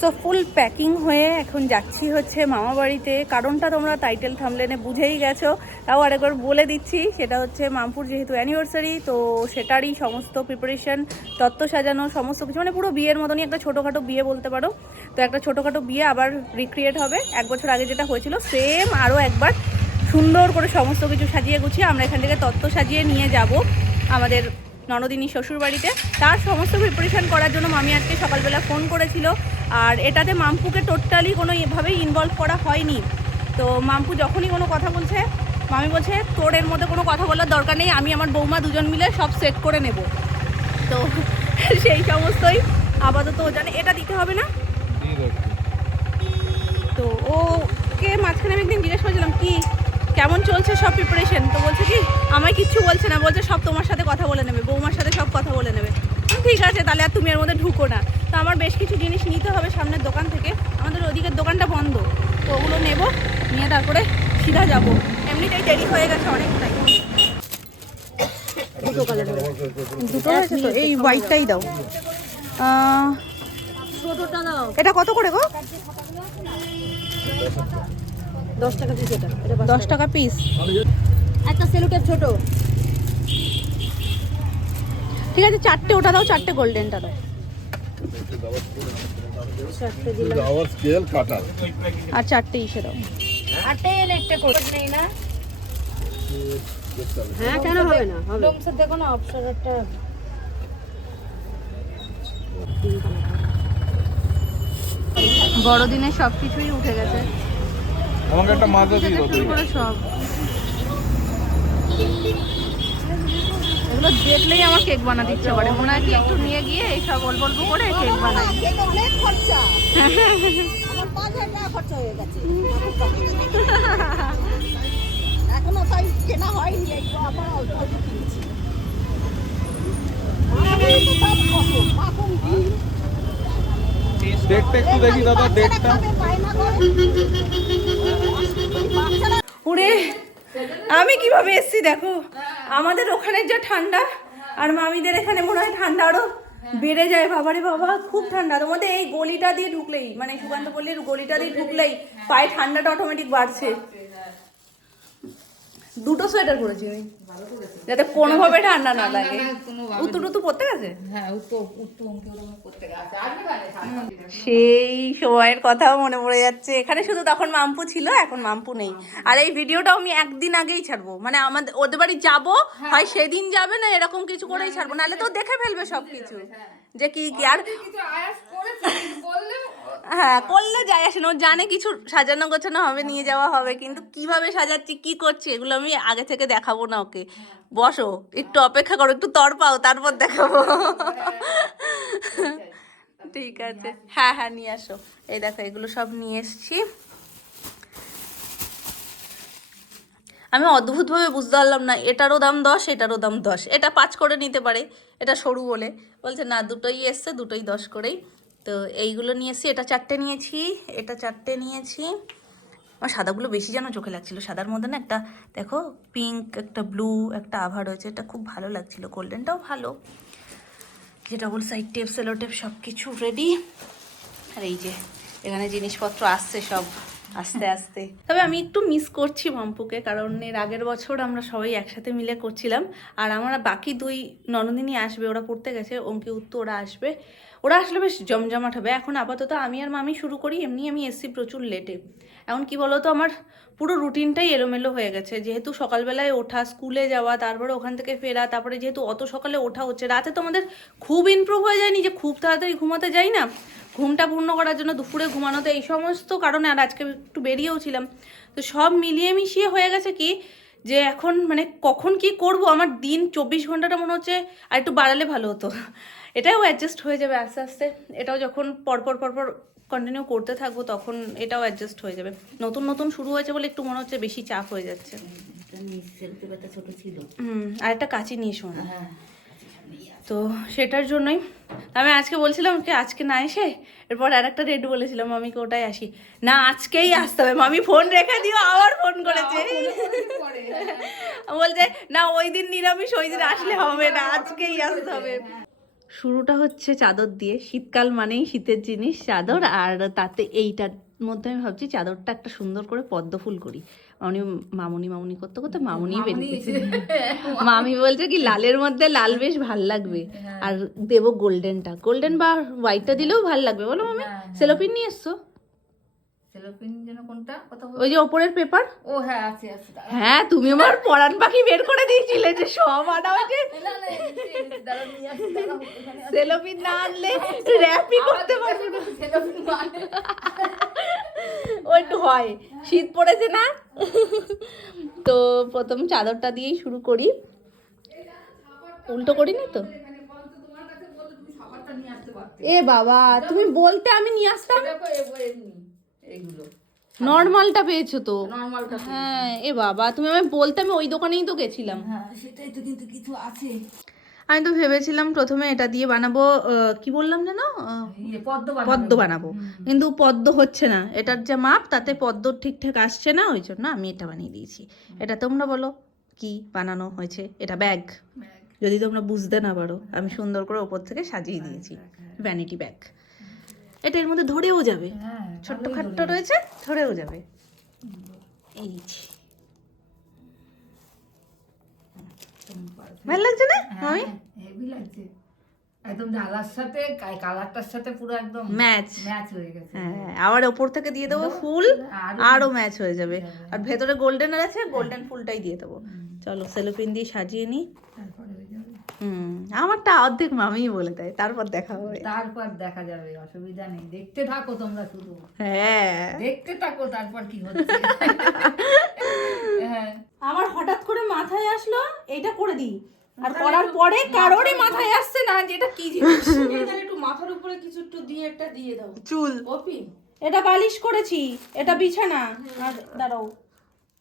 So full packing হয়ে এখন যাচ্ছি হচ্ছে মামা বাড়িতে। কারণটা তোমরা টাইটেল থাম্বনেলে বুঝেই গেছো, তাও আরেকবার বলে দিচ্ছি। সেটা হচ্ছে মামপুর যেহেতু অ্যানিভার্সারি, তো সেটারই সমস্ত প্রিপারেশন, তত্ত্ব সাজানো, সমস্ত কিছু, মানে পুরো বিয়ের মতনই একটা ছোটোখাটো বিয়ে বলতে পারো। তো একটা ছোটোখাটো বিয়ে আবার রিক্রিয়েট হবে, 1 বছর আগে যেটা হয়েছিল সেম আরও একবার সুন্দর করে সমস্ত কিছু সাজিয়ে গুছিয়ে আমরা এখান থেকে তত্ত্ব সাজিয়ে নিয়ে যাব আমাদের ননদিনী শ্বশুরবাড়িতে। তার সমস্ত প্রিপারেশন করার জন্য মামি আজকে সকালবেলা ফোন করেছিল। আর এটাতে মাম্পুকে টোটালি কোনো এভাবেই ইনভলভ করা হয়নি। তো মাম্পু যখনই কোনো কথা বলছে, মামি বলছে তোর এর মধ্যে কোনো কথা বলার দরকার নেই, আমি আমার বৌমা দুজন মিলে সব সেট করে নেব। তো সেই সমস্তই আপাতত ও জানে। এটা দিতে হবে না তো। ওকে মাঝখানে আমি একদিন জিজ্ঞেস করেছিলাম কি কেমন চলছে সব প্রিপারেশন, তো বলছে কি আমায় কিচ্ছু বলছে না, বলছে সব তোমার সাথে কথা বলে নেবে, বৌমার সাথে সব কথা বলে নেবে। ঠিক আছে তাহলে আর তুমি এর মধ্যে ঢুকো না। তো আমার বেশ কিছু জিনিস নিতে হবে সামনের দোকান থেকে, আমাদের ওদিকের দোকানটা বন্ধ, তো ওগুলো নেব, নিয়ে তারপরে সিধা যাব। এমনিতেই দেরি হয়ে গেছে অনেকটাই। দুটো আছে তো, এই হোয়াইটটাই দাও। এটা কত করে গো? 10 টাকা পিস। এটা 10 টাকা পিস। একটা সেলুটেপ ছোট। ঠিক আছে 4টে ওটা দাও, 4টে গোল্ডেনটা দাও। 4টে দিলাম। আওয়ার স্কেল কাটা আর 4টে ইসে দাও। 8টে এনে একটা কোড নেই না? হ্যাঁ কেন হবে না? হবে। ডোমসে দেখো না অপশন একটা বড়দিনে সব কিছুই উঠে গেছে। আমাকে একটা মাজা দিয়ে দাও শুরু করে সব এগুলো দেখলেই আমার কেক বানাতে ইচ্ছে করে, মনে হয় কি একটু নিয়ে গিয়ে এই সব অল্প অল্প করে কেক বানাই। অনেক খরচা। আমার 5000 টাকা খরচা হয়ে গেছে। এখনো তাই কেনা হয়নি, একটু আবার অল্প অল্প কিনেছি। ডেটটা একটু দেখি দাদা, ডেটটা। উড়ে আমি কিভাবে এসছি দেখো, আমাদের ওখানে যা ঠান্ডা আর মামিদের এখানে মনে হয় ঠান্ডা আরো বেড়ে যায়। বাবারে বাবা খুব ঠান্ডা। তোমাদের এই গলিটা দিয়ে ঢুকলেই, মানে সুকান্ত পল্লীর গলিটা দিয়ে ঢুকলেই পায়ে ঠান্ডাটা অটোমেটিক বাড়ছে। দুটো সোয়েটার পরেছি আমি যাতে কোনোভাবে ঠান্ডা না লাগে। উত্তর টুতু পড়তে গেছে, সেই সময়ের কথাও মনে পড়ে যাচ্ছে। এখানে শুধু তখন মাম্পু ছিল, এখন মাম্পু নেই। আর এই ভিডিওটাও আমি একদিন আগেই ছাড়বো, মানে আমাদের ওদের বাড়ি যাবো, হয় সেদিন যাবে না এরকম কিছু করেই ছাড়বো, নাহলে তো দেখে ফেলবে সবকিছু যে কি কি। আর হ্যাঁ করলে যায় আসে না, ও জানে কিছু সাজানো গোছানো হবে, নিয়ে যাওয়া হবে, কিন্তু কিভাবে সাজাচ্ছি কি করছি এগুলো আমি আগে থেকে দেখাবো না ওকে। বসো একটু অপেক্ষা করো, একটু তর পাও, তারপর দেখাবো। ঠিক আছে হ্যাঁ হ্যাঁ নিয়ে আসো। এই দেখো এগুলো সব নিয়ে এসছি। আমি অদ্ভুতভাবে বুঝতে পারলাম না, এটারও দাম 10, এটারও দাম 10। এটা 5 করে নিতে পারে, এটা সরু বলে বলছে না, দুটোই এসছে, দুটোই 10 করেই। তো এইগুলো নিয়ে এসছি, এটা 4টে নিয়েছি, এটা 4টে নিয়েছি। আমার সাদাগুলো বেশি যেন চোখে লাগছিল, সাদার মধ্যে না একটা দেখো পিঙ্ক, একটা ব্লু, একটা আভা রয়েছে, এটা খুব ভালো লাগছিল। গোল্ডেনটাও ভালো। যে double side tape, cello tape সব কিছু রেডি। আর এই যে এখানে জিনিসপত্র আসছে সব আস্তে আস্তে। তবে আমি একটু মিস করছি মাম্পুকে, কারণ এর আগের বছর আমরা সবাই একসাথে মিলে করছিলাম। আর আমরা বাকি 2 ননদিনী আসবে, ওরা পড়তে গেছে, অঙ্কি উত্তর ওরা আসবে। ওরা আসলে বেশ জমজমাট হবে। এখন আপাতত আমি আর মামি শুরু করি। এমনি আমি এসছি প্রচুর লেটে। এখন কি বলতো, আমার পুরো রুটিনটাই এলোমেলো হয়ে গেছে। যেহেতু সকালবেলায় ওঠা, স্কুলে যাওয়া, তারপরে ওখান থেকে ফেরা, তারপরে যেহেতু অত সকালে ওঠা হচ্ছে, রাতে তো আমাদের খুব ইমপ্রুভ হয়ে যায়নি যে খুব তাড়াতাড়ি ঘুমাতে যাই না, ঘুমটা পূর্ণ করার জন্য দুপুরে ঘুমানোতে, এই সমস্ত কারণে। আর আজকে একটু বেরিয়েও ছিলাম, তো সব মিলিয়ে মিশিয়ে হয়ে গেছে কি যে এখন মানে কখন কি করব, আমার দিন 24 ঘন্টাটা মনে হচ্ছে আর একটু বাড়ালে ভালো হতো। এটাও অ্যাডজাস্ট হয়ে যাবে আস্তে আস্তে। এটাও যখন পরপর পরপর কন্টিনিউ করতে থাকবো তখন এটাও অ্যাডজাস্ট হয়ে যাবে। নতুন নতুন শুরু হয়েছে বলে একটু মনে হচ্ছে বেশি চাপ হয়ে যাচ্ছে। আর একটা কাঁচি নিয়ে শোনা, তো সেটার জন্যই আমি আজকে বলছিলাম কি আজকে না এসে এরপর আর একটা রেড বলেছিলাম মামিকে, ওটাই আসি না, আজকেই আসতে হবে। মামি ফোন রেখে দিও, আবার ফোন করেছে, বলছে না ওই দিন নিরামিষ, ওই দিন আসলে হবে না, আজকেই আসতে হবে। শুরুটা হচ্ছে চাদর দিয়ে, শীতকাল মানেই শীতের জিনিস চাদর, আর তাতে এইটার মধ্যে আমি ভাবছি চাদরটা একটা সুন্দর করে পদ্ম ফুল করি। মামুনি করতে করতে মামুনি বেরিয়ে গেছে। মামি বলছে কি লালের মধ্যে লাল বেশ ভাল লাগবে, আর দেবো গোল্ডেন বা হোয়াইটটা দিলেও ভাল লাগবে, বলো মামি? সেলোপিন নিয়ে এসছো? সেলোপিন যেন কোনটা কথা বল? ওই যে ওপরের পেপার। ও হ্যাঁ আছে। হ্যাঁ, তুমি আমার পরাণ পাখি বের করে দিয়েছিলে যে সব আনা হয়েছে। সেলোপিন না আনলে র্যাপই করতে পারবে না। ও একটু হয়, শীত পড়েছে না। তো প্রথম চাদরটা দিয়েই শুরু করি। উল্টো করিনি তো? এ বাবা, তুমি বলতে আমি নিয়ে আসতাম। নর্মালটা পেয়েছো তো? নরমালটা। হ্যাঁ, এ বাবা, তুমি আমায় বলতে, আমি ওই দোকানেই তো গেছিলাম। হ্যাঁ সেটাই তো, কিন্তু কিছু আছে। আমি তো ভেবেছিলাম প্রথমে এটা দিয়ে বানাবো, কি বললাম যেন, পদ্ম বানাবো, কিন্তু পদ্ম হচ্ছে না। এটার যা মাপ তাতে পদ্ম ঠিকঠাক আসছে না, ওই জন্য আমি এটা বানিয়ে দিয়েছি। এটা তোমরা বলো কি বানানো হয়েছে? এটা ব্যাগ, যদি তোমরা বুঝতে না পারো, আমি সুন্দর করে ওপর থেকে সাজিয়ে দিয়েছি। Vanity bag. এটা এর মধ্যে ধরেও যাবে, ছোট্ট খাট্ট রয়েছে, ধরেও যাবে। এই যে ভালো লাগছে না মামি? হেভি লাগছে একদম, ডালার সাথে কালারটার সাথে পুরো একদম ম্যাচ হয়ে গেছে। হ্যাঁ, আবার ওপর থেকে দিয়ে দেবো ফুল, আরো ম্যাচ হয়ে যাবে। আর ভেতরে গোল্ডেন আছে, গোল্ডেন ফুলটাই দিয়ে দেবো। চলো সেলোপিন দিয়ে সাজিয়ে নি। আমারটা অর্ধেক মামিই বলে দেয়, তারপর দেখা হবে। তারপর দেখা যাবে, অসুবিধা নেই, দেখতে থাকো তোমরা শুধু। হ্যাঁ, দেখতে থাকো তারপর কি হচ্ছে। হ্যাঁ, আমার হঠাৎ করে মাথায় আসলো এইটা করে দিই, আর করার পরে কারোরই মাথায় আসছে না যে এটা কি জিনিস। তাহলে একটু মাথার উপরে কিছু একটু দিয়ে একটা দিয়ে দাও। চুল। কপি এটা বালিশ করেছি, এটা বিছানা। আর দাঁড়াও,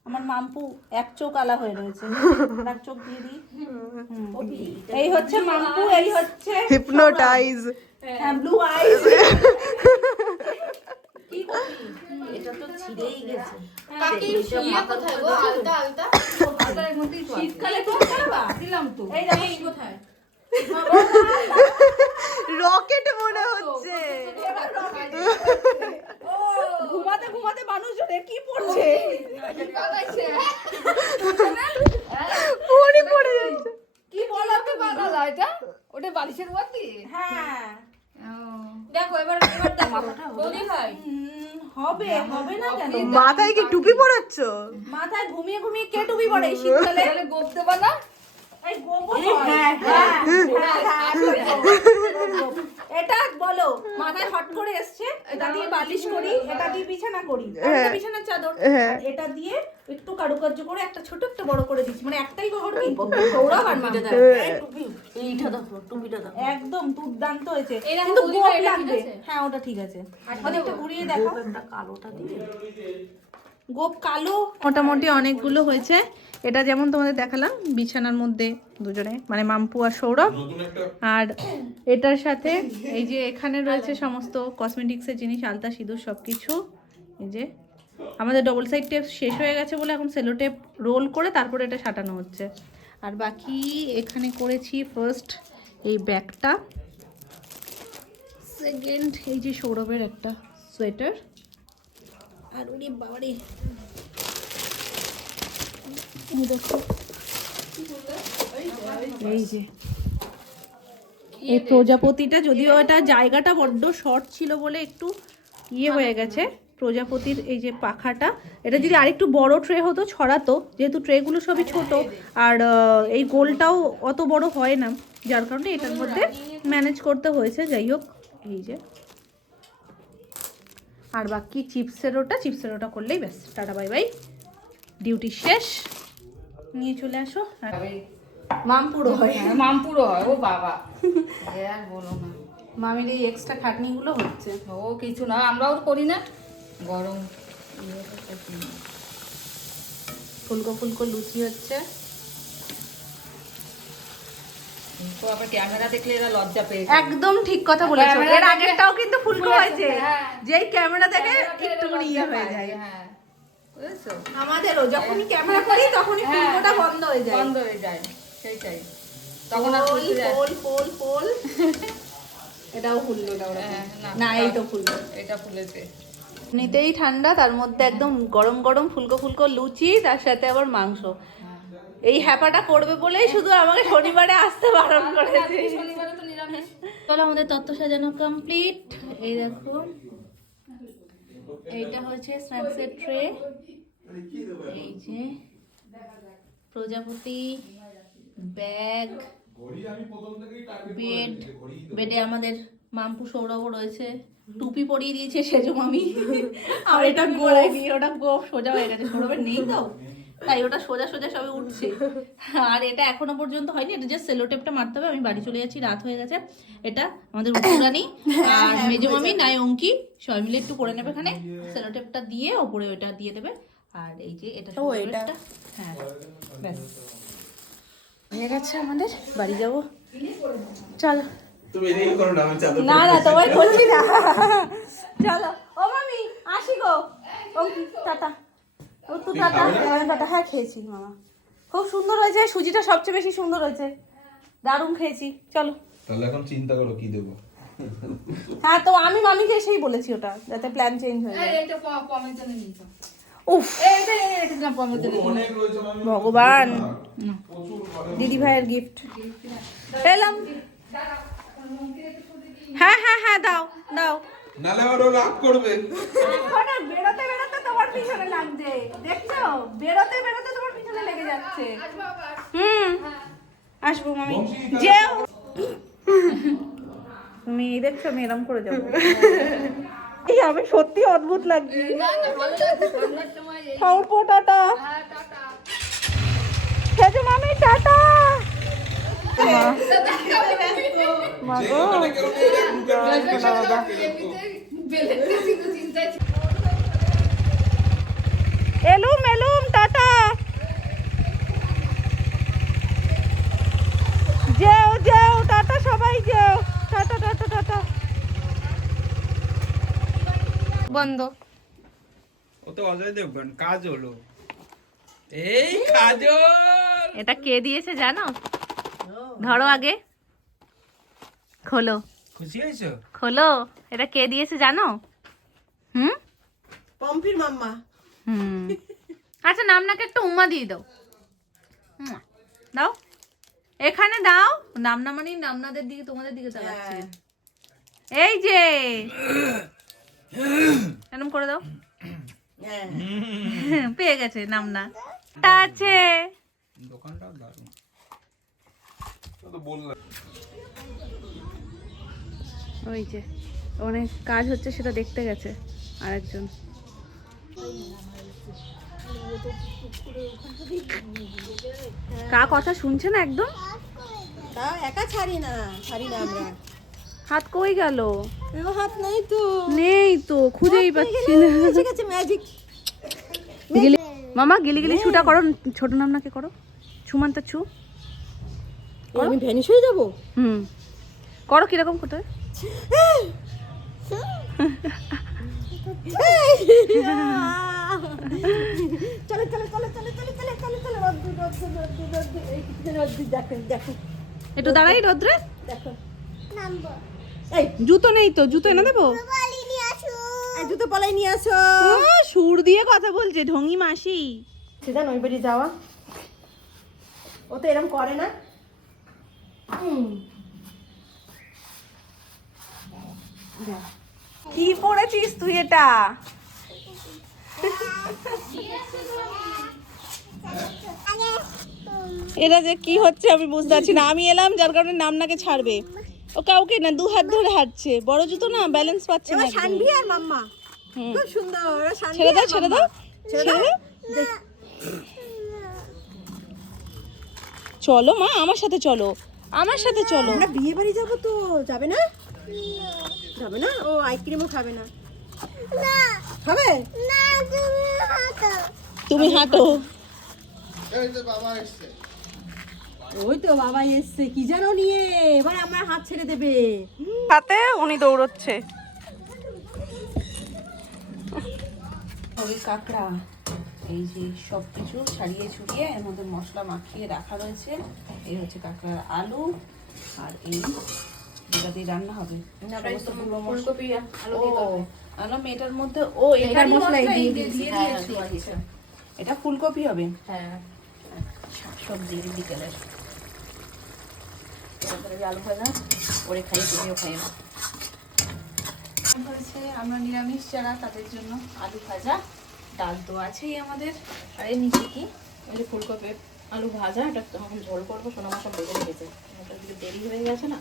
আমার মাম্পু এক চোখ আলা হয়ে রয়েছে, এক চোখ দিয়ে দিই। এই হচ্ছে মাম্পু, এই হচ্ছে হিপনোটাইজ। হ্যাঁ, ব্লু আইজ। কি কপি? এটা তো ছিঁড়েই গেছে। কাকি ইয়ে কোথায় গো? আলতা আলতার মধ্যেই তো আছে। শীতকালে তো দিলাম তো। এই দেখো এই কোথায়। রকেট মনে হচ্ছে। ঘুমাতে ঘুমাতে মানুষজন কি পড়ছে? পড়ে পড়ে যাচ্ছে। কি বলাতে বানালা এটা? ওটা বালিশের মধ্যে? হ্যাঁ, দেখো এবার দেখো মাথাটা বলি ভাই। হবে না কেন? মাথায় কি টুপি পরাচ্ছ? মাথায় ঘুমিয়ে ঘুমিয়ে কে টুপি পড়ে এই শীতকালে? তাহলে গোপ দেবা না? এই গোবর হ্যাঁ, এটা বলো, মাথায় হট করে এসছে, এটা দিয়ে বালিশ করি, এটা দিয়ে বিছানা করি, এটা বিছানার চাদর, আর এটা দিয়ে একটু কারুকার্য করে একটা ছোট একটা বড় করে দিচ্ছি, মানে একটাই বহর কি ওরা বানিয়ে দেয়। এইটা দেখো, টুপিটা দেখো। একদম দুর্দান্ত হয়েছে, কিন্তু গোপ লাগবে। হ্যাঁ, ওটা ঠিক আছে। ওদিকটা ঘুরিয়ে দেখো, কালোটা দিয়ে গোপ কালো মোটামুটি অনেকগুলো হয়েছে। এটা যেমন তোমাদের দেখালাম বিছানার মধ্যে দুজনে, মানে মাম্পু আর সৌরভ। আর এটার সাথে এই যে এখানে রয়েছে সমস্ত কসমেটিক্সের জিনিস, আলতা সিঁদুর সব কিছু। এই যে আমাদের ডবল সাইড টেপ শেষ হয়ে গেছে বলে এখন সেলো টেপ রোল করে তারপরে এটা সাটানো হচ্ছে। আর বাকি এখানে করেছি ফার্স্ট এই ব্যাগটা, সেকেন্ড এই যে সৌরভের একটা সোয়েটার, আর উনি বাবারে দেখো এই যে এই প্রজাপতিটা, যদিও এটা জায়গাটা বড্ড শর্ট ছিল বলে একটু ইয়ে হয়ে গেছে। প্রজাপতির এই যে পাখাটা, এটা যদি আরেকটু বড় ট্রে হতো ছড়াতো, যেহেতু ট্রেগুলো সবই ছোট, আর এই গোলটাও অত বড় হয় না, যার কারণে এটার মধ্যে ম্যানেজ করতে হয়েছে। যাই হোক, এই যে আর বাকি চিপসের ওটা করলেই ব্যাস, টাটা বাই বাই, ডিউটি শেষ। নিয়ে চলে আসো। মামপুরো হয়, মামপুরো হয়। ও বাবা, আর বলো না, মামির এই এক্সট্রা খাটনিগুলো হচ্ছে। ও কিছু না, আমরাও করি না, গরম ফুলকো ফুলকো লুচি হচ্ছে। তো আবার ক্যামেরা দেখলে এরা লজ্জা পেয়ে একদম ঠিক কথা বলেছো, ক্যামেরা এর দেখে- আগেরটাও কিন্তু ফুলকো হয়েছে, হ্যাঁ। যেই ক্যামেরা দেখে ক্যামেরা একটু দেখলে ইয়ে লজ্জা হয়ে পায়, যায়। হ্যাঁ বুঝেছো? আমাদেরও যখনই ক্যামেরা করি তখনই হ্যাঁ, ফুলকোটা বন্ধ হয়ে যায়। বন্ধ হয়ে যায়, সেইটাই। তখন আর খুলতে যায়। পোল এটাও খুললো না ওরা। না এই তো খুললো। এটা খুলেছে। নিতেই ঠান্ডা, তার মধ্যে একদম গরম গরম ফুলকো ফুলকো লুচি, তার সাথে আবার মাংস। এই হ্যাপাটা করবে বলেই শুধু আমাকে শনিবারে আসতে বারণ করেছে। শনিবারে তো নিরামিষ। চলো আমাদের তত্ত্ব সাজানো কমপ্লিট। এই দেখো, এইটা হচ্ছে স্ন্যাক্সের ট্রে, এই যে প্রজাপতি, ব্যাগ, বেড, বেডে আমাদের মাম্পু সৌরভ রয়েছে, টুপি পরিয়ে দিয়েছে সেজো মামি। আর এটা ওটা গোফ সোজা হয়ে গেছে, সৌরভের নেই তো, তাই ওটা সোজা সোজা সবে উঠছে। আর এটা এখনো পর্যন্ত হয়নি, এটা জাস্ট সেলোটেপটা মারতে হবে। আমি বাড়ি চলে যাচ্ছি, রাত হয়ে গেছে। এটা আমাদের উত্তরানি আর মেজো মামি নাই অঙ্কি সবাই মিলে একটু করে নেবে এখানে, সেলোটেপটা দিয়ে ওপরে ওটা দিয়ে দেবে। আর এই যে এটা এটা হ্যাঁ ব্যাস হয়ে গেছে আমাদের, বাড়ি যাব। চলো তুমি রিল করো না, আমি চালু না না তোমায় বলছি না। চলো ও মামি আসি গো। ও টাটা, ও তো টাটা। টাটা, হ্যাঁ খেয়েছি মামা, খুব সুন্দর হয়েছে। সুজিটা সবচেয়ে বেশি সুন্দর হয়েছে, দারুণ খেয়েছি। চলো তাহলে এখন চিন্তা করো কি দেবো। হ্যাঁ, তো আমি মামিকে এসেই বলেছি ওটা, যাতে প্ল্যান চেঞ্জ হয়ে যায়। এইটা পমের জন্য নিয়েছো। উফ এইটা না পমের জন্য। অনেক রয়েছে মামি, ভগবান, প্রচুর দিদি ভাইয়ের গিফট এলাম। হ্যাঁ হ্যাঁ হ্যাঁ, দাও দাও। নালে আরো রাগ করবে। এখন আর বেরোতে বেরোতে তোমার পিছনে লাগছে, দেখছো? বেরোতে বেরোতে তোমার পিছনে লেগে যাচ্ছে। আসবো মামি, যেও। তুমি দেখছো আমি এরম করে যাবো? এই আমি সত্যি অদ্ভুত লাগছে। না না ভালো লাগছে, ঠান্ডার সময় এই। খাওয়াবো, টাটা। হ্যাঁ টাটা। সেজো মামি টাটা। যেখানে কেউ নেই, এক মুখের মুখে না রাখা এরকম। বেলেতে শুধু চিন্তায় ছিল। এলুম এলুম, টাটা। যেও যেও, টাটা সবাই যেও, টাটা টাটা টাটা। বন্ধ। ও তো অজয় দেবগন, কাজ হলো। এই কাজল, এটা কে দিয়েছে জানো? ধরো আগে, খোলো খুশি হয়েছো? খোলো, এটা কে দিয়েছে জানো? পম্পির মাম্মা। আচ্ছা, নামনাকে একটা উম্মা দিয়ে দাও। দাও, এখানে দাও। নামনা মানে নামনাদের দিকে, তোমাদের দিকে তাকাচ্ছে। এই যে এরকম করে দাও। পেয়ে গেছে নামনা, তা আছে। দোকানটাও দারুণ। তো বললাম ওই যে অনেক কাজ হচ্ছে, সেটা দেখতে গেছে আরেকজন। কা কথা শুনছে না একদম। তা একা ছাড়ি না আমরা। হাত কই গেল? ও হাত নাই তো। নেই তো, খুঁজেই পাচ্ছি না। ঠিক আছে, ম্যাজিক। মামা গিলি গিলি ছুটা করো, ছোট নামনাকে করো, ছুমান্তা ছু। আমি ভ্যানিশ হয়ে যাবো। করো কিরকম কোথায়? চলো চলো চলো চলো চলো চলো চলো চলো, রদ্দু রদ্দু রদ্দু রদ্দু, এই কিছু রদ্দু, দেখো দেখো একটু দাঁড়াই রোদ্রে। দেখো। এই জুতো নেই তো, জুতো এনে দেবো। এই জুতো পলাই নিয়ে আসো। সুর দিয়ে কথা বলছে ঢঙ্গি মাসি। সেটা ওই বাড়ি যাওয়া, ও তো এরকম করে না। কি পড়েছিস তুই এটা? এটা যে কি হচ্ছে আমি বুঝতে পারছি না। আমি এলাম যার কারণে নামনাকে ছাড়বে, ও কাউকে না, দু হাত ধরে হাঁটছে। বড় জুতো না, ব্যালেন্স পাচ্ছে না। এবার শানভি আর মাম্মা খুব সুন্দর। ওরা শানভি ছেড়ে দাও আর ছেড়ে মাম্মা। দাও ছেড়ে দাও। চলো মা, আমার সাথে চলো, আমার সাথে চলো। আমরা বিয়ে বাড়ি যাবো তো, যাবে না? যাবে না? ও আইসক্রিমও খাবে না? খাবে না? তুমি হাঁটো। ওই তো বাবা এসছে, কি যেন নিয়ে, এবার আমার হাত ছেড়ে দেবে। হাতে উনি দৌড়চ্ছে। ওই কাঁকড়া, এই যে সব কিছু ছাড়িয়ে ছুড়িয়ে এর মধ্যে মশলা মাখিয়ে রাখা রয়েছে। এই হচ্ছে কাঁকড়ার আলু আর এই যেটা দিয়ে রান্না হবে সমস্ত গুঁড়ো মশলা। ফুলকপি আলু দিয়ে ও তরকারি। আলাম এটার মধ্যে ও এটার এটার মশলা মশলা দিয়ে দিয়ে দিয়েছি। দিয়েছি। হ্যাঁ, দিয়ে দিয়েছি। এটা ফুলকপি হবে হ্যাঁ সবজির বিকেলের তারপরে যে আলু ভাজা ওরে খাই তুমিও খাই না। হয়েছে আমরা নিরামিষ যারা তাদের জন্য আলু ভাজা, ডাল তো আছেই আমাদের। আর এর নিচে কি ওই যে ফুলকপি আলু ভাজা, এটা তখন ঝোল করবো, সোনা মাসা বেজে রেখেছে। ওটার দিকে দেরি হয়ে গেছে না,